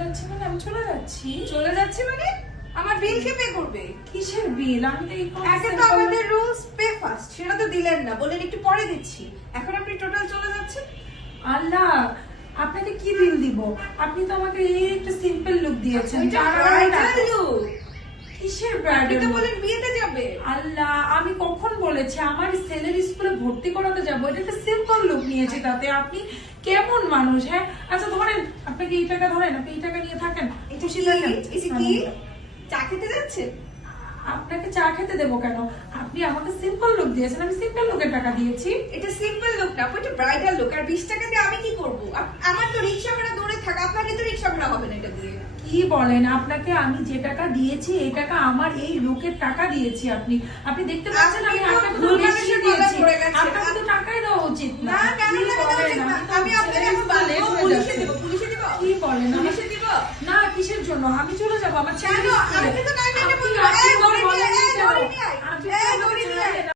যাচ্ছি মানে আমি চলে যাচ্ছি। চলে যাচ্ছি মানে আমার বিল কে পে করবে? কিসের বিল? আমি তো এই একে তো আমাদের রুলস পে ফার্স্ট, সেটা তো দিলেন না, বলেন একটু পরে দিচ্ছি। এখন আপনি টোটাল চলে যাচ্ছেন। আল্লাহ, আপনাকে কি বিল দিব? আপনি তো আমাকে এই একটা সিম্পল লুক দিয়েছেন। এটা ব্রাইডাল লুক। কিসের আপনি ব্রাইডাল তো লুক? বলেন বিয়েতে যাবে। আল্লাহ, আমি কখন বলেছি আমার ছেলের স্কুলে ভর্তি করাতে যাবো? এটা একটা সিম্পল লুক নিয়েছি, তাতে আপনি কেমন মানুষ? হ্যাঁ আচ্ছা ধরেন, আপনাকে এই টাকা ধরেন, আপনি এই টাকা নিয়ে থাকেন। এটা খুশি কি? থাকেন। এটা কি? চা খেতে যাচ্ছেন? আপনাকে চা খেতে দেবো কেন? আপনি আমাকে সিম্পল লুক দিয়েছেন, আমি সিম্পল লুকের টাকা দিয়েছি। এটা সিম্পল লুক না, এটা ব্রাইডাল লুক। আর 20 টাকা দিয়ে আমি কি করব? আমার তো রিকশা ভাড়া দূরে থাকা, আপনাকে তো রিকশা ভাড়া হবে না এটা দিয়ে। কি বলেন? আপনাকে আমি যে টাকা দিয়েছি এই টাকা আমার এই লোকের টাকা দিয়েছি। আপনি আপনি দেখতে পাচ্ছেন আমি আপনি তো টাকা ভুল বেশি মানুষের দিয়েছি। গলায় পড়ে গেছেন। আপনাকে তো টাকাই দেওয়া উচিত না। না, কেন কি টাকা দেওয়া বলেন? উচিত না? আমি তো আমি আপনাকে এখন ছেলের বলবো, স্কুলে পুলিশে যাচ্ছি। দিব, পুলিশে দিব। কি বলেন? পুলিশে দিব? না, কিসের জন্য? আমি চলে যাবো আমার ছেলের কেন? স্কুলে। আমাকে তো টাইম এটা